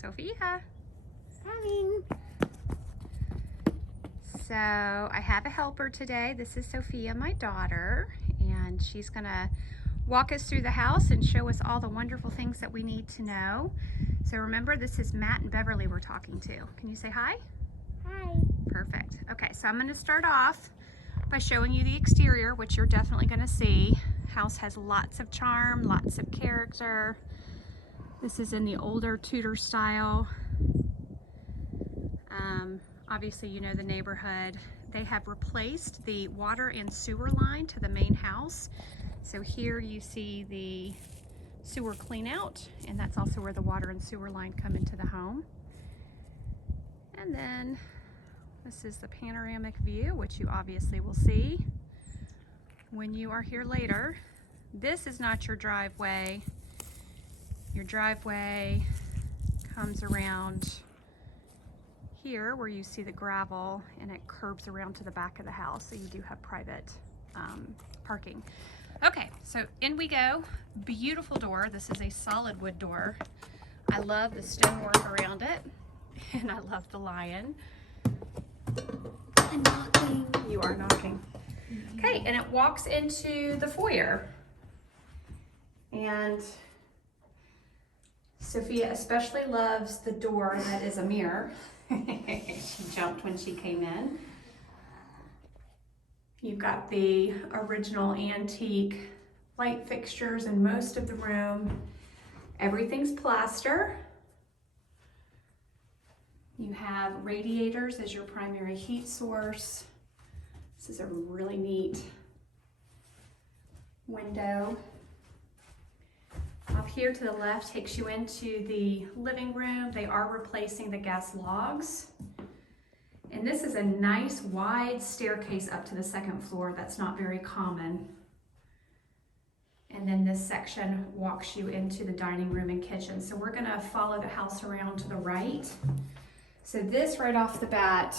Sophia. Coming. So I have a helper today. This is Sophia, my daughter, and she's gonna walk us through the house and show us all the wonderful things that we need to know. So remember, this is Matt and Beverly we're talking to. Can you say hi? Hi. Perfect. Okay, so I'm gonna start off by showing you the exterior, which you're definitely gonna see. House has lots of charm, lots of character. This is in the older Tudor style. Obviously, you know the neighborhood. They have replaced the water and sewer line to the main house. So here you see the sewer clean out, and that's also where the water and sewer line come into the home. And then this is the panoramic view, which you obviously will see when you are here later. This is not your driveway. Your driveway comes around here where you see the gravel, and it curves around to the back of the house, so you do have private parking. Okay, so in we go. Beautiful door. This is a solid wood door. I love the stonework around it, and I love the lion. I'm knocking. You are knocking. Okay, and it walks into the foyer. And Sophia especially loves the door that is a mirror. She jumped when she came in. You've got the original antique light fixtures in most of the room. Everything's plaster. You have radiators as your primary heat source. This is a really neat window. Up here to the left takes you into the living room. They are replacing the gas logs. And this is a nice wide staircase up to the second floor. That's not very common. And then this section walks you into the dining room and kitchen. So we're gonna follow the house around to the right. So this right off the bat,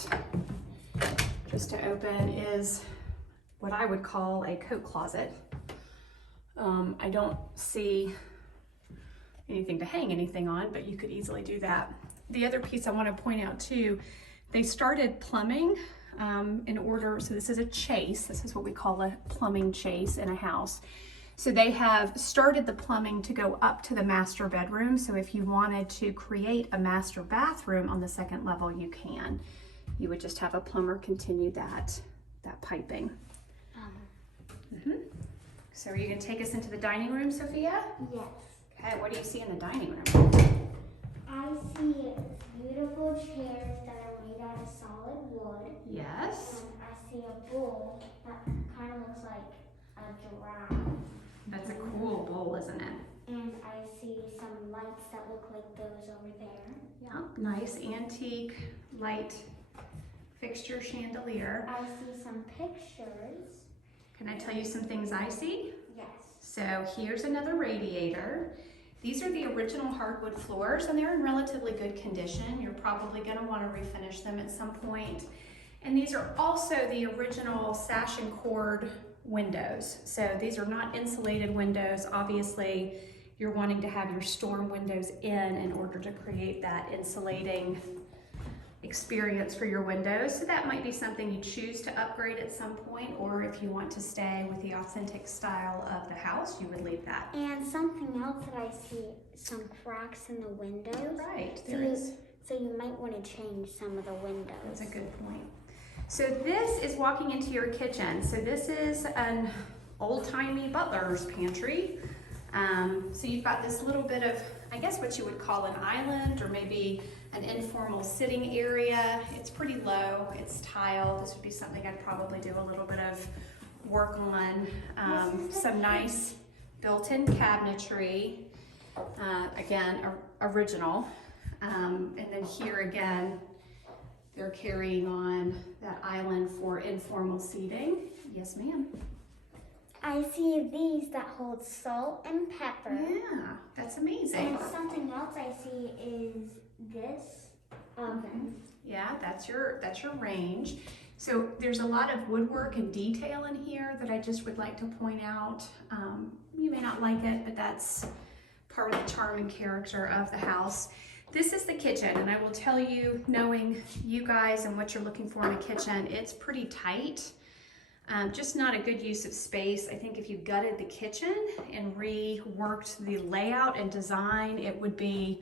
just to open, is what I would call a coat closet. I don't see anything to hang anything on, but you could easily do that. The other piece I want to point out too, they started plumbing in order, so this is a chase. This is what we call a plumbing chase in a house. So they have started the plumbing to go up to the master bedroom. So if you wanted to create a master bathroom on the second level, you can. You would just have a plumber continue that piping. So are you gonna take us into the dining room, Sophia? Yes. Okay, what do you see in the dining room? I see beautiful chairs that are made out of solid wood. Yes. And I see a bowl that kind of looks like a giraffe. That's a cool bowl, isn't it? And I see some lights that look like those over there. Yeah, nice antique light fixture chandelier. I see some pictures. Can I tell you some things I see? Yes. So here's another radiator. These are the original hardwood floors, and they're in relatively good condition. You're probably gonna wanna refinish them at some point. And these are also the original sash and cord windows. So these are not insulated windows. Obviously, you're wanting to have your storm windows in order to create that insulating experience for your windows. So that might be something you choose to upgrade at some point, or if you want to stay with the authentic style of the house, you would leave that. And something else that I see, some cracks in the windows. You're right, there is. So you might want to change some of the windows. That's a good point. So this is walking into your kitchen. So this is an old-timey butler's pantry. So you've got this little bit of, I guess what you would call an island, or maybe an informal sitting area. It's pretty low, it's tile. This would be something I'd probably do a little bit of work on. Some nice built-in cabinetry. Again, original. And then here again, they're carrying on that island for informal seating. Yes, ma'am. I see these that hold salt and pepper. Yeah, that's amazing. And something else I see is this oven. Yeah, that's your range. So there's a lot of woodwork and detail in here that I just would like to point out. You may not like it, but that's part of the charm and character of the house. This is the kitchen, and I will tell you, knowing you guys and what you're looking for in a kitchen, it's pretty tight. Just not a good use of space. I think if you gutted the kitchen and reworked the layout and design, it would be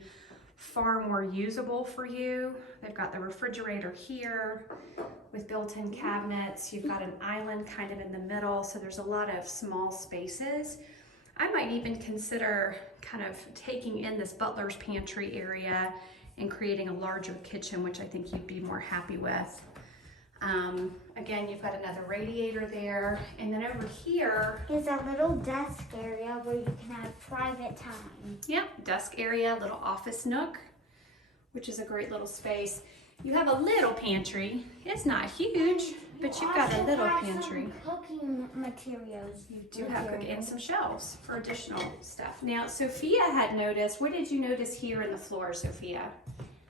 far more usable for you. They've got the refrigerator here with built-in cabinets. You've got an island kind of in the middle, so there's a lot of small spaces. I might even consider kind of taking in this butler's pantry area and creating a larger kitchen, which I think you'd be more happy with. Again, you've got another radiator there, and then over here is a little desk area where you can have private time. Yeah, desk area, little office nook, which is a great little space. You have a little pantry. It's not huge, but you've got a little pantry. Some cooking materials. You do have cooking and some shelves for additional stuff. Now, Sophia had noticed, what did you notice here in the floor, Sophia?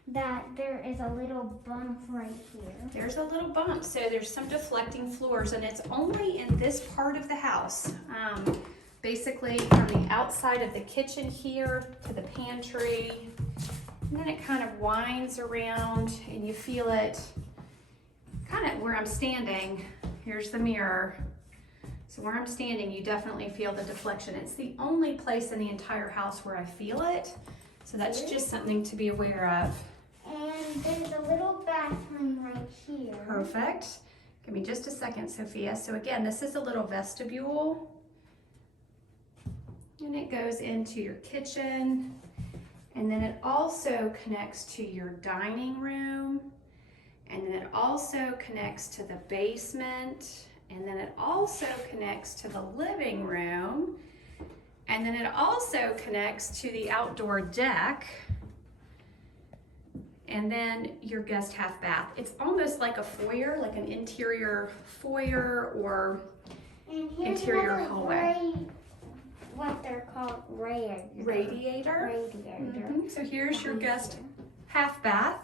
That there is a little bump right here. There's a little bump, so there's some deflecting floors, and it's only in this part of the house. Basically from the outside of the kitchen here to the pantry, and then it kind of winds around, and you feel it kind of where I'm standing. Here's the mirror. So where I'm standing, you definitely feel the deflection. It's the only place in the entire house where I feel it, so that's just something to be aware of. And there's a little bathroom right here. Perfect. Give me just a second, Sophia. So again, this is a little vestibule, and it goes into your kitchen, and then it also connects to your dining room, and then it also connects to the basement, and then it also connects to the living room, and then it also connects to the outdoor deck, and then your guest half bath. It's almost like a foyer, like an interior foyer or interior hallway. What they're called, Radiator. So here's your guest half bath.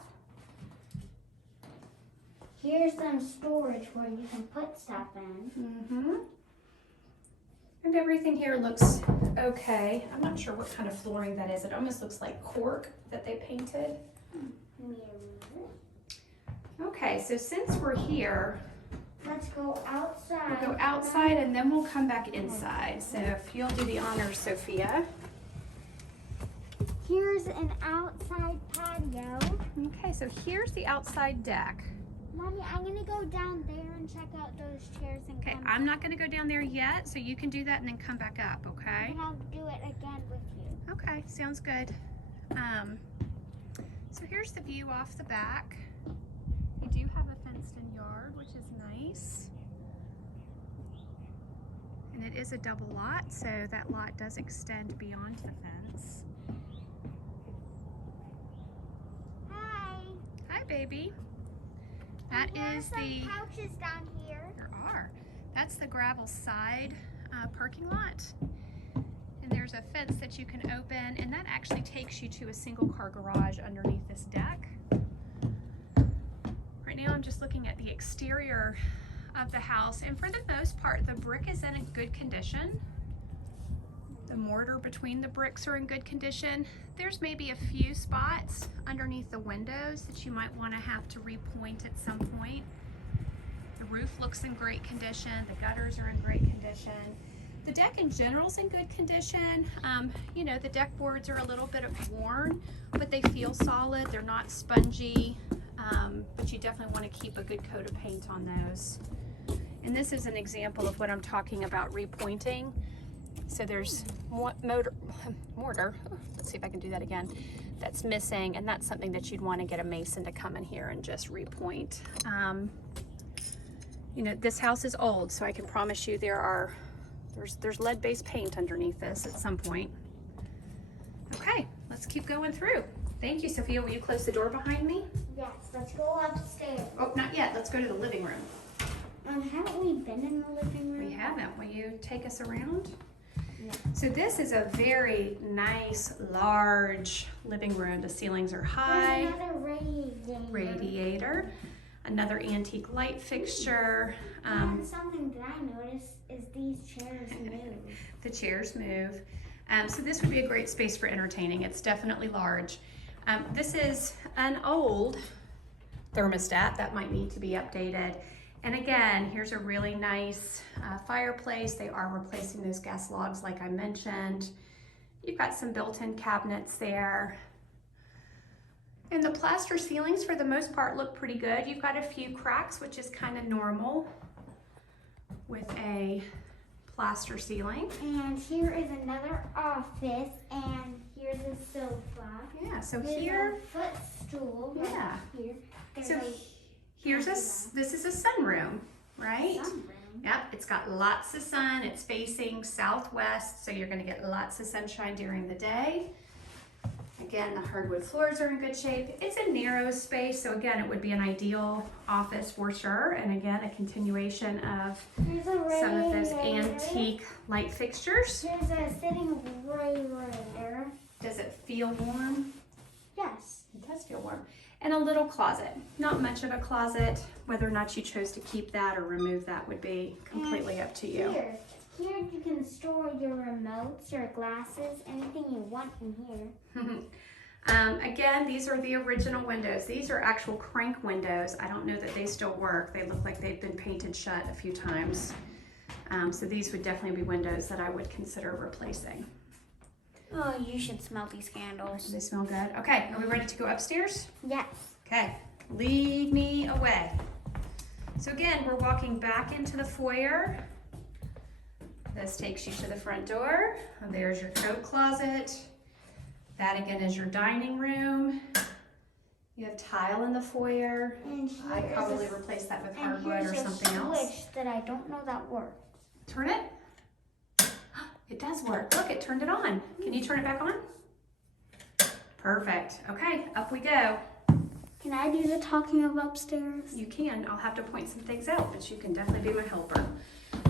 Here's some storage where you can put stuff in. And everything here looks okay. I'm not sure what kind of flooring that is. It almost looks like cork that they painted. Okay, so since we're here, let's go outside. we'll go outside and then we'll come back inside. So if you'll do the honors, Sophia. Here's an outside patio. Okay, so here's the outside deck. Mommy, I'm gonna go down there and check out those chairs and Okay, come I'm not gonna go down there yet, so you can do that and then come back up, okay? and I'll do it again with you. Okay, sounds good. So here's the view off the back. You do have a fenced-in yard, which is nice. And it is a double lot, so that lot does extend beyond the fence. Hi. Hi, baby. That is the... some couches down here. There are. That's the gravel side parking lot. And there's a fence that you can open, and that actually takes you to a single car garage underneath this deck. Right now I'm just looking at the exterior of the house, and for the most part the brick is in a good condition. The mortar between the bricks are in good condition. There's maybe a few spots underneath the windows that you might want to have to repoint at some point. The roof looks in great condition. The gutters are in great condition. The deck in general is in good condition. You know, the deck boards are a little bit worn, but they feel solid. They're not spongy, but you definitely want to keep a good coat of paint on those. And this is an example of what I'm talking about repointing. So there's mortar, let's see if I can do that again, that's missing, and that's something that you'd want to get a mason to come in here and just repoint. You know, this house is old, so I can promise you there's lead-based paint underneath this at some point. Okay, let's keep going through. Thank you, Sophia. Will you close the door behind me? Yes, let's go upstairs. Oh, not yet. Let's go to the living room. Haven't we been in the living room? We haven't. Will you take us around? Yeah. So this is a very nice, large living room. The ceilings are high. There's another Radiator. Another antique light fixture. And something that I noticed is these chairs move. The chairs move. So this would be a great space for entertaining. It's definitely large. This is an old thermostat that might need to be updated. And again, here's a really nice fireplace. They are replacing those gas logs like I mentioned. You've got some built-in cabinets there. And the plaster ceilings for the most part look pretty good. You've got a few cracks, which is kind of normal with a plaster ceiling. And here is another office, and here's a sofa. Yeah, so Here's here, a footstool. yeah. Right here. There's So a here's this is a sunroom, right? sunroom. Yep, it's got lots of sun. It's facing southwest, so you're gonna get lots of sunshine during the day. Again, the hardwood floors are in good shape. It's a narrow space, so again, it would be an ideal office for sure. And again, a continuation of Here's a some of those radiator. antique light fixtures. Here's a sitting radiator. Does it feel warm? Yes. It does feel warm. And a little closet. Not much of a closet. Whether or not you chose to keep that or remove that would be completely up to you. Here you can store your remotes, your glasses, anything you want in here. Again, these are the original windows. These are actual crank windows. I don't know that they still work. They look like they've been painted shut a few times. So these would definitely be windows that I would consider replacing. Oh, you should smell these candles. Do they smell good? Okay, are we ready to go upstairs? Yes. Okay, lead me away. So again, we're walking back into the foyer. This takes you to the front door. There's your coat closet. That again is your dining room. You have tile in the foyer. And I'd probably replace that with and hardwood or here's something a else. switch that I don't know that works. Turn it. It does work. Look, it turned it on. Can you turn it back on? Perfect. Okay, up we go. Can I do the talking of upstairs? You can. I'll have to point some things out, but you can definitely be my helper.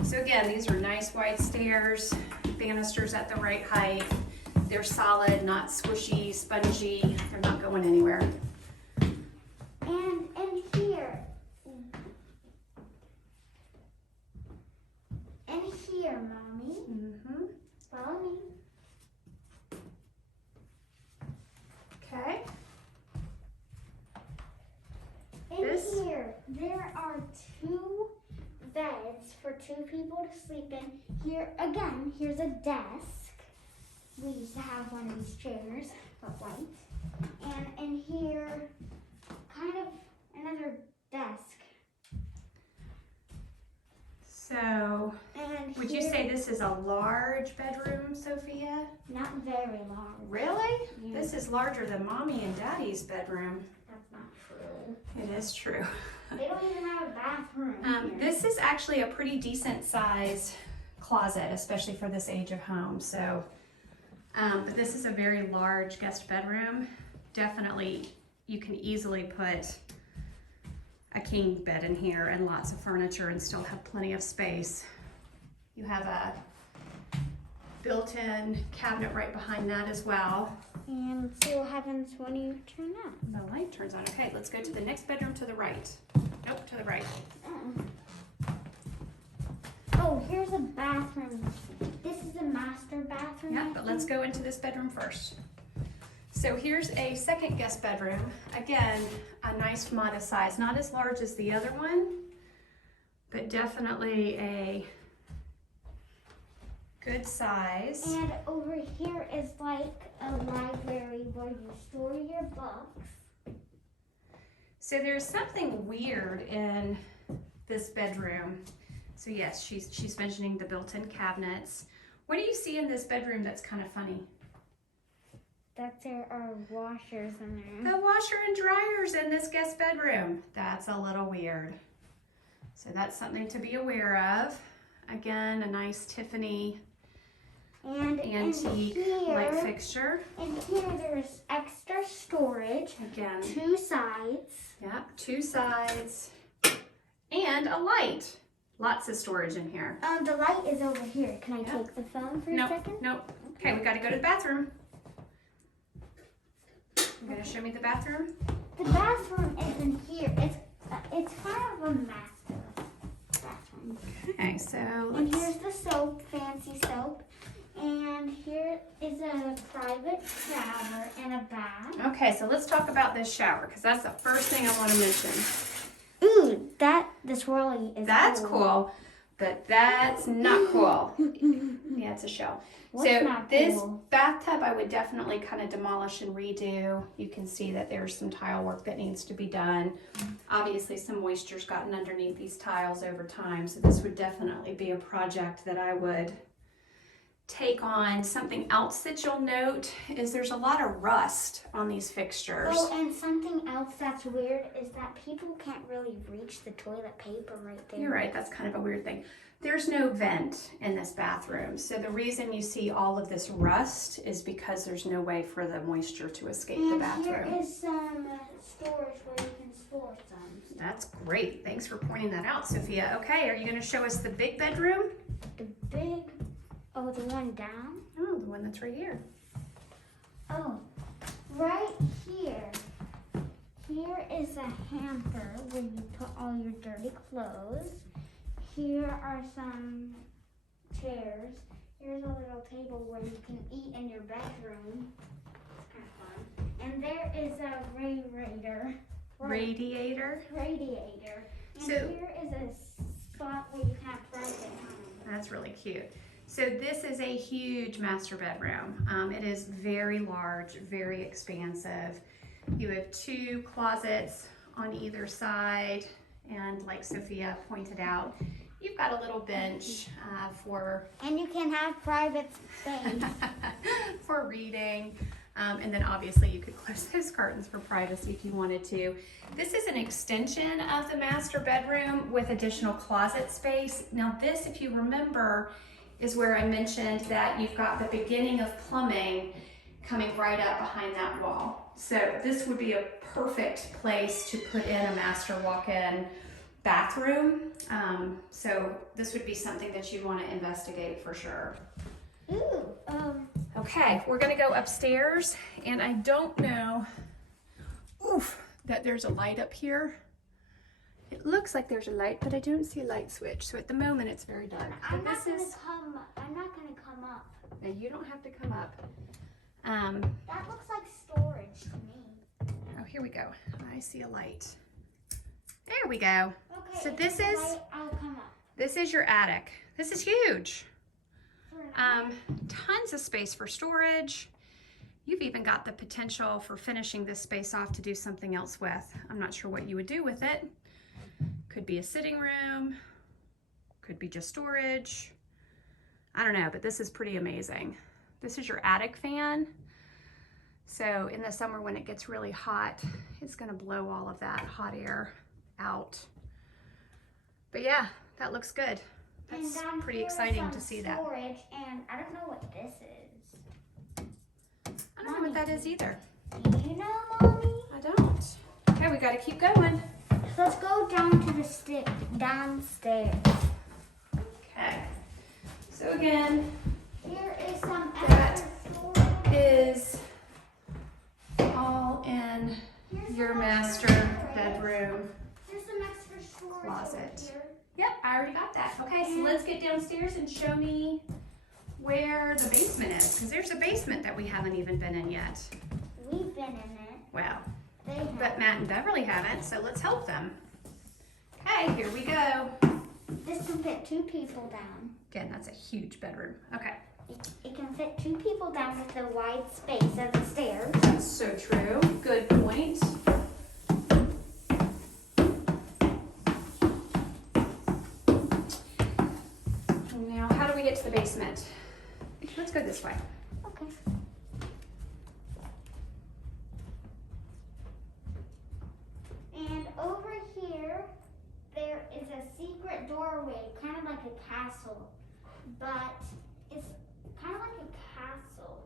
So again, these are nice wide stairs, banisters at the right height. They're solid, not squishy, spongy. They're not going anywhere. And here. And here, Mommy. Mm-hmm. Follow me. Okay. In This? here, there are 2 beds for 2 people to sleep in. Here, again, here's a desk. We used to have one of these chairs, but white. And in here, kind of another desk. So, And would you here- say this is a large bedroom, Sophia? Not very large. Really? Yeah. This is larger than Mommy and Daddy's bedroom. That's not true. It is true. They don't even have a bathroom here. This is actually a pretty decent size closet, especially for this age of home. So, but this is a very large guest bedroom. Definitely, you can easily put a king bed in here and lots of furniture and still have plenty of space. You have a built-in cabinet right behind that as well. And see what happens when you turn that. The light turns on. Okay, let's go to the next bedroom to the right. Nope, to the right. Oh, here's a bathroom. This is a master bathroom. Yeah, but let's go into this bedroom first. So here's a second guest bedroom. Again, a nice modest size, not as large as the other one, but definitely a good size. And over here is like a library where you store your books. So there's something weird in this bedroom. So yes, she's mentioning the built-in cabinets. What do you see in this bedroom that's kind of funny? That there are washers in there. The washer and dryers in this guest bedroom. That's a little weird. So that's something to be aware of. Again, a nice Tiffany And antique light fixture. And here there's extra storage. Again, 2 sides. yeah, 2 sides. And a light. Lots of storage in here. The light is over here. Can I Yep. take the phone for a Nope, second? nope. Okay, we gotta go to the bathroom. You gonna show me the bathroom? The bathroom isn't here. It's kind of a master bathroom. Okay, so And let's, here's the soap, fancy soap. And here is a private shower and a bath. Okay, so let's talk about this shower because that's the first thing I want to mention. Ooh, this really is That's cool, but that's not cool. Yeah, it's a shell. What's so not this cool? bathtub I would definitely kind of demolish and redo. You can see that there's some tile work that needs to be done. Obviously some moisture's gotten underneath these tiles over time, so this would definitely be a project that I would take on. Something else that you'll note is there's a lot of rust on these fixtures. Oh, and something else that's weird is that people can't really reach the toilet paper right there. You're right, that's kind of a weird thing. There's no vent in this bathroom, so the reason you see all of this rust is because there's no way for the moisture to escape the bathroom. And here is some storage where you can store some. That's great. Thanks for pointing that out, Sophia. Okay, are you going to show us the big bedroom? Oh, the one down? Oh, the one that's right here. Oh, right here. Here is a hamper where you put all your dirty clothes. Here are some chairs. Here's a little table where you can eat in your bedroom. It's kind of fun. And there is a Radiator. And So- here is a spot where you can have private time. That's really cute. So this is a huge master bedroom. It is very large, very expansive. You have 2 closets on either side, and like Sophia pointed out, you've got a little bench for And you can have private space. for reading. And then obviously you could close those curtains for privacy if you wanted to. This is an extension of the master bedroom with additional closet space. Now this, if you remember, is where I mentioned that you've got the beginning of plumbing coming right up behind that wall. So this would be a perfect place to put in a master walk-in bathroom. So this would be something that you'd want to investigate for sure. Ooh, Okay, we're gonna go upstairs, and I don't know, that there's a light up here. It looks like there's a light, but I don't see a light switch. So at the moment, it's very dark. I'm But not gonna come up. now you don't have to come up. That looks like storage to me. Oh, here we go. I see a light. There we go. Okay. So if this it's is- light, I'll come up. This is your attic. This is huge. For now. Tons of space for storage. You've even got the potential for finishing this space off to do something else with. I'm not sure what you would do with it. Could be a sitting room, could be just storage. I don't know, but this is pretty amazing. This is your attic fan. So in the summer when it gets really hot, it's gonna blow all of that hot air out. But yeah, that looks good. That's And down pretty here is exciting some to see that. storage, and I don't know what this is. I don't know what that is either. Do you know, Mommy? I don't. Okay, we gotta keep going. Let's go down to the downstairs. Okay. So again, Here is some That extra storage. is all in Here's your some master extra storage. bedroom. There's some extra storage Closet. over here. Yep, I already got that. Okay, so let's get downstairs and show me where the basement is, because there's a basement that we haven't even been in yet. We've been in it. Wow. They have. But Matt and Beverly haven't, so let's help them. Okay, here we go. This can fit 2 people down. Again, that's a huge bedroom. Okay. It can fit 2 people down with the wide space of the stairs. That's so true. Good point. Now, how do we get to the basement? Let's go this way. Okay. And over here, there is a secret doorway, kind of like a castle. But it's kind of like a castle,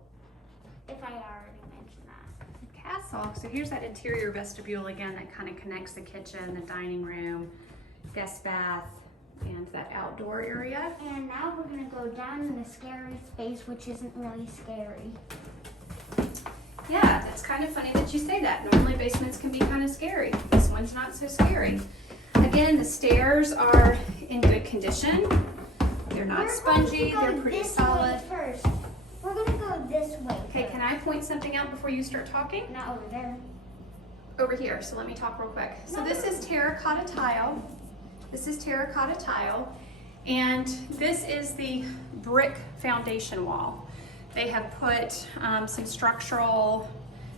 if I already mentioned that. Castle. So here's that interior vestibule again that kind of connects the kitchen, the dining room, guest bath, and that outdoor area. And now we're going to go down in the scary space, which isn't really scary. Yeah, that's kind of funny that you say that. Normally basements can be kind of scary. This one's not so scary. Again, the stairs are in good condition. They're not We're going to spongy, go they're pretty this solid. way first. we're gonna go this way. Okay, can I point something out before you start talking? Not over there. Over here, so let me talk real quick. So this is terracotta tile. This is terracotta tile, and this is the brick foundation wall. They have put some structural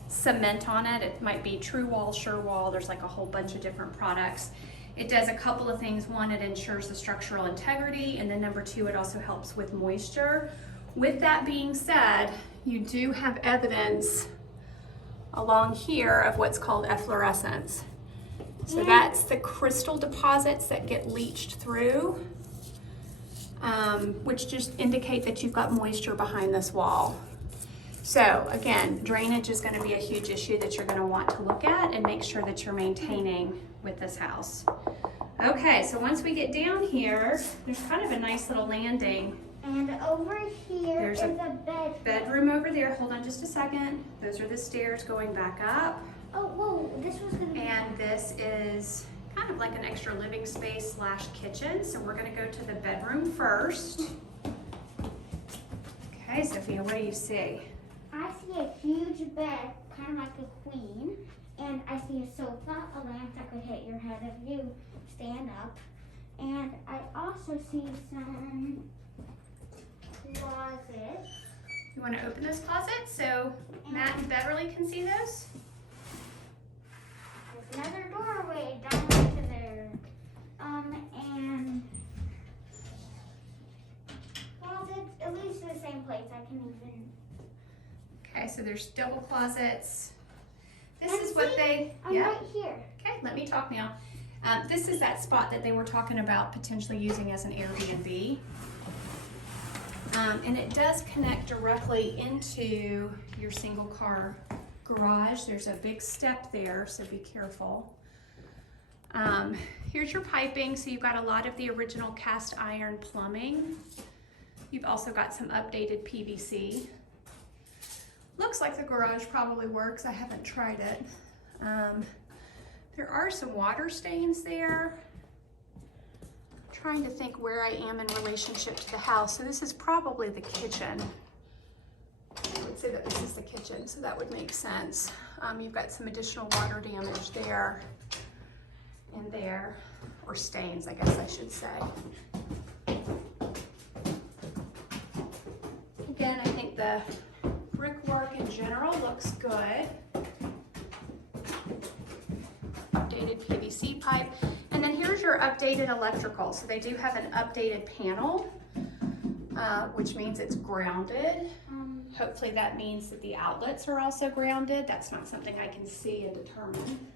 cement on it. It might be True Wall, Sure Wall. There's like a whole bunch of different products. It does a couple of things. One, it ensures the structural integrity, and then number two, it also helps with moisture. With that being said, you do have evidence along here of what's called efflorescence. So that's the crystal deposits that get leached through, which just indicate that you've got moisture behind this wall. So again, drainage is going to be a huge issue that you're going to want to look at and make sure that you're maintaining with this house. Okay, so once we get down here, there's kind of a nice little landing. And over here There's is a a bedroom. Bedroom over there. Hold on just a second. Those are the stairs going back up. Oh, whoa, this was gonna be. And this is kind of like an extra living space slash kitchen. So we're gonna go to the bedroom first. Okay, Sophia, what do you see? I see a huge bed, kind of like a queen. And I see a sofa, a lamp that could hit your head if you stand up. And I also see some closets. You want to open this closet so Matt and Beverly can see those? There's another doorway down into there. And closets, at least in the same place. I can even. Okay, so there's double closets. This And is what see, they, I'm right here. Okay, let me talk now. This is that spot that they were talking about potentially using as an Airbnb. And it does connect directly into your single car garage. There's a big step there, so be careful. Here's your piping. So you've got a lot of the original cast iron plumbing. You've also got some updated PVC. Looks like the garage probably works. I haven't tried it. There are some water stains there. Trying to think where I am in relationship to the house. So this is probably the kitchen. I would say that this is the kitchen, so that would make sense. You've got some additional water damage there and there, or stains, I guess I should say. Again, I think the brickwork in general looks good. Updated PVC pipe. And then here's your updated electrical. So they do have an updated panel, which means it's grounded. Hopefully that means that the outlets are also grounded. That's not something I can see and determine.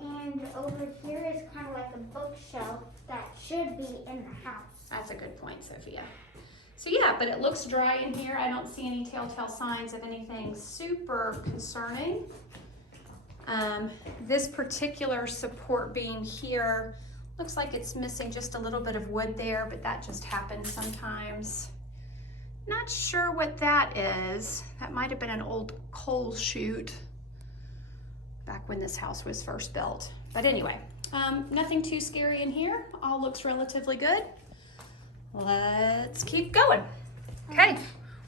And over here is kind of like a bookshelf that should be in the house. That's a good point, Sophia. So yeah, but it looks dry in here. I don't see any telltale signs of anything super concerning. This particular support beam here looks like it's missing just a little bit of wood there, but that just happens sometimes. Not sure what that is. That might have been an old coal chute back when this house was first built. But anyway, nothing too scary in here. All looks relatively good. Let's keep going. Okay,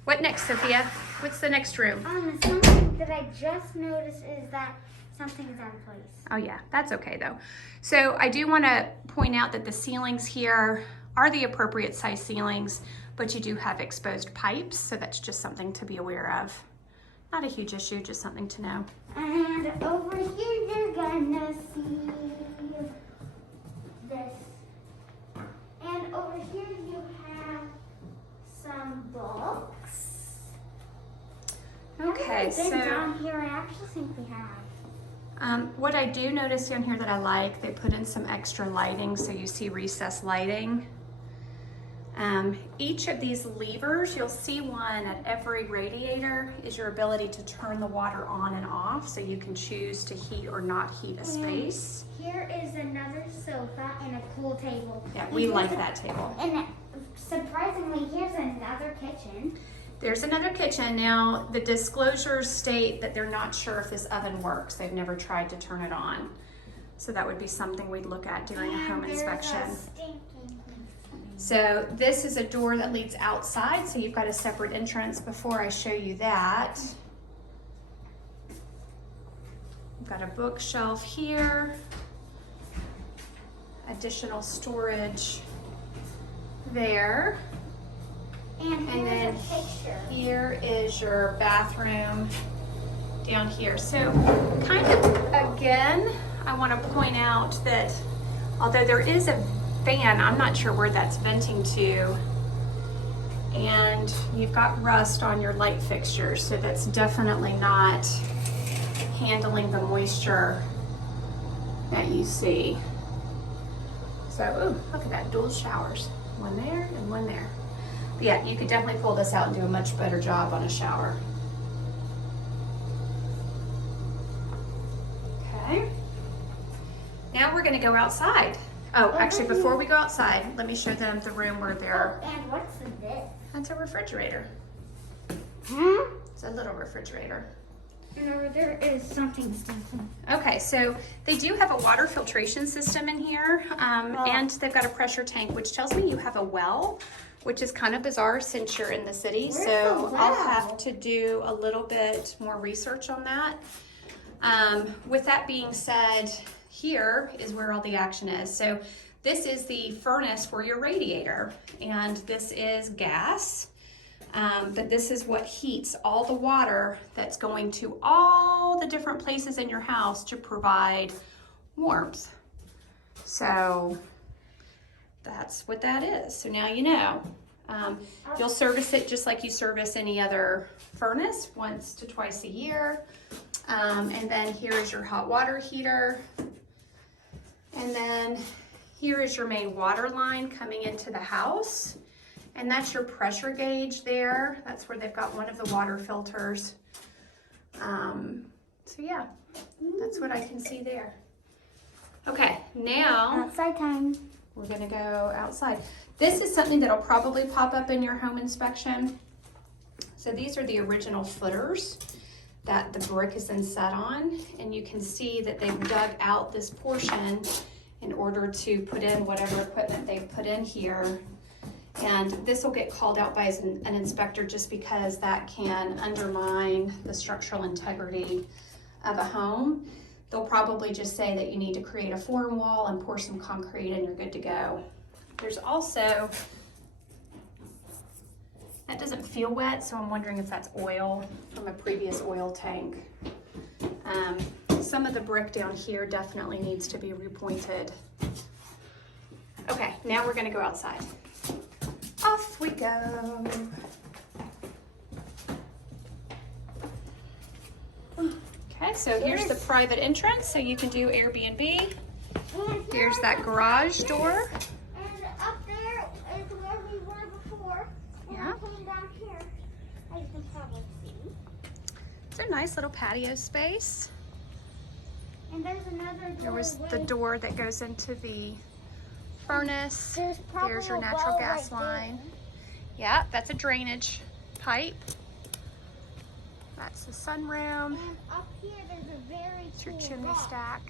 what next, Sophia? What's the next room? Something that I just noticed is that something's out of place. Oh yeah, that's okay though. So I do want to point out that the ceilings here are the appropriate size ceilings, but you do have exposed pipes, so that's just something to be aware of. Not a huge issue, just something to know. And over here you're gonna see this. And over here you have some books. Okay, so down so here I actually think we have. what I do notice down here that I like, they put in some extra lighting, so you see recessed lighting. Each of these levers, you'll see one at every radiator, is your ability to turn the water on and off, so you can choose to heat or not heat a space. Here is another sofa and a pool table. Yeah, we like that table. And surprisingly, here's another kitchen. There's another kitchen. Now, the disclosures state that they're not sure if this oven works. They've never tried to turn it on. So that would be something we'd look at during a home inspection. So this is a door that leads outside, so you've got a separate entrance. Before I show you that, we've got a bookshelf here, additional storage there. And here's then a picture. Here is your bathroom down here. So kind of, again, I want to point out that although there is a fan, I'm not sure where that's venting to. And you've got rust on your light fixtures, so that's definitely not handling the moisture that you see. So, ooh, look at that, dual showers. One there and one there. But yeah, you could definitely pull this out and do a much better job on a shower. Okay. Now we're gonna go outside. Oh, actually, before we go outside, let me show them the room where they're... Oh, and what's this? That's a refrigerator. Huh? It's a little refrigerator. And over there is something. Okay, so they do have a water filtration system in here, and they've got a pressure tank, which tells me you have a well, which is kind of bizarre since you're in the city. Where's So the well? I'll have to do a little bit more research on that. With that being said, here is where all the action is. So this is the furnace for your radiator, and this is gas. But this is what heats all the water that's going to all the different places in your house to provide warmth. So that's what that is. So now you know. You'll service it just like you service any other furnace, once to twice a year. And then here is your hot water heater. And then here is your main water line coming into the house. And that's your pressure gauge there. That's where they've got one of the water filters. So yeah, that's what I can see there. Okay, now Outside time. we're gonna go outside. This is something that'll probably pop up in your home inspection. So these are the original footers that the brick is then set on. And you can see that they've dug out this portion in order to put in whatever equipment they've put in here. And this will get called out by an inspector just because that can undermine the structural integrity of a home. They'll probably just say that you need to create a form wall and pour some concrete and you're good to go. There's also, that doesn't feel wet, so I'm wondering if that's oil from a previous oil tank. Some of the brick down here definitely needs to be repointed. Okay, now we're gonna go outside. Off we go. Okay, so here's the private entrance, so you can do Airbnb. Here's that garage door. And up there is where we were before. When I came down here, as you can probably see. It's a nice little patio space. And there's another door. There was the door that goes into the furnace. There's probably There's your a natural well gas right line. there. Yeah, that's a drainage pipe. That's the sunroom. And up here there's a very It's your cool chimney rock. stack.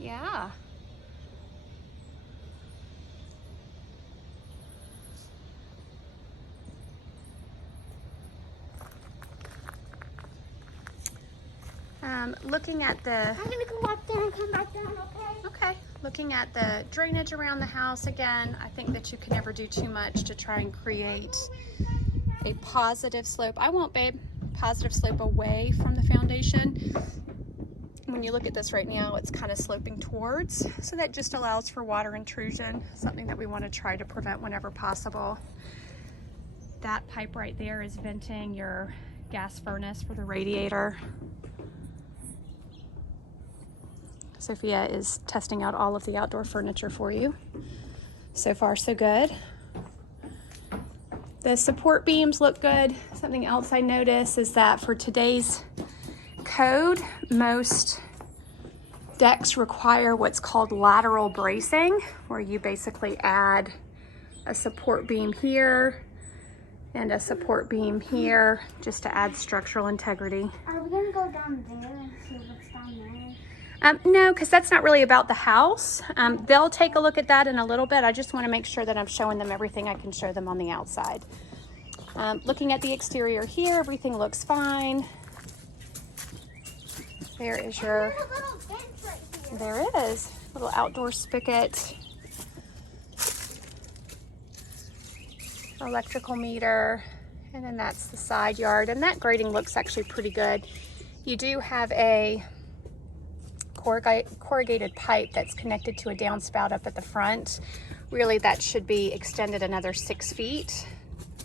Yeah. Looking at the I'm gonna go up there and come back down, okay? Okay, looking at the drainage around the house again, I think that you can never do too much to try and create a positive slope. I won't, babe. Positive slope away from the foundation. When you look at this right now, it's kind of sloping towards, so that just allows for water intrusion, something that we want to try to prevent whenever possible. That pipe right there is venting your gas furnace for the radiator. Sophia is testing out all of the outdoor furniture for you. So far, so good. The support beams look good. Something else I noticed is that for today's code, most decks require what's called lateral bracing, where you basically add a support beam here and a support beam here just to add structural integrity. Are we gonna go down there and see what's down there? No, because that's not really about the house. They'll take a look at that in a little bit. I just want to make sure that I'm showing them everything I can show them on the outside. Looking at the exterior here, everything looks fine. There is your, There's a little bench right here. there it is, little outdoor spigot. Electrical meter, and then that's the side yard, and that grading looks actually pretty good. You do have a corrugated pipe that's connected to a downspout up at the front. Really, that should be extended another 6 feet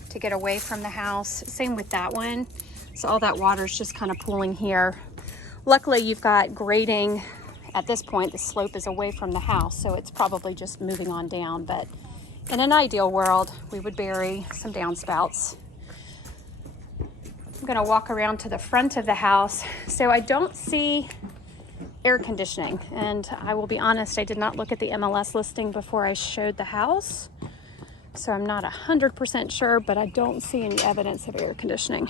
to get away from the house. Same with that one. So all that water is just kind of pooling here. Luckily, you've got grading. At this point, the slope is away from the house, so it's probably just moving on down, but in an ideal world, we would bury some downspouts. I'm gonna walk around to the front of the house. So I don't see air conditioning, and I will be honest, I did not look at the MLS listing before I showed the house. So I'm not 100% sure, but I don't see any evidence of air conditioning.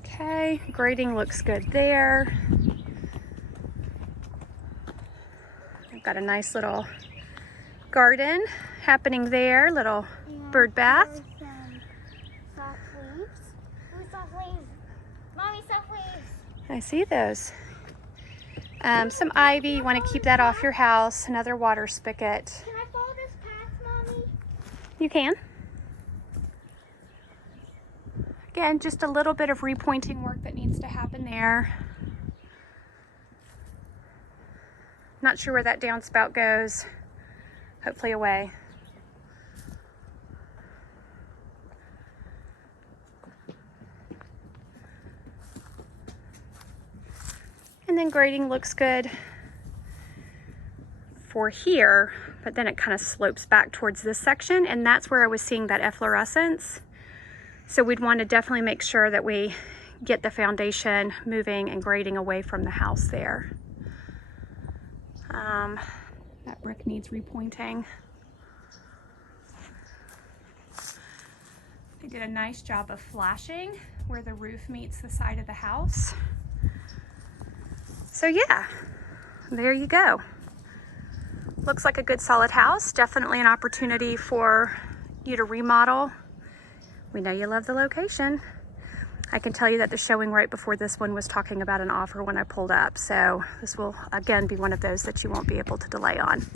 Okay, grading looks good there. Got a nice little garden happening there, little bird bath. There's some soft leaves. Ooh, soft leaves. Mommy, soft leaves. I see those. Some ivy, you want to keep that off your house. Another water spigot. Can I follow this path, Mommy? You can. Again, just a little bit of repointing work that needs to happen there. Not sure where that downspout goes. Hopefully away. And then grading looks good for here, but then it kind of slopes back towards this section, and that's where I was seeing that efflorescence. So we'd want to definitely make sure that we get the foundation moving and grading away from the house there. That brick needs repointing. They did a nice job of flashing where the roof meets the side of the house. So yeah, there you go. Looks like a good solid house. Definitely an opportunity for you to remodel. We know you love the location. I can tell you that the showing right before this one was talking about an offer when I pulled up. So this will again be one of those that you won't be able to delay on.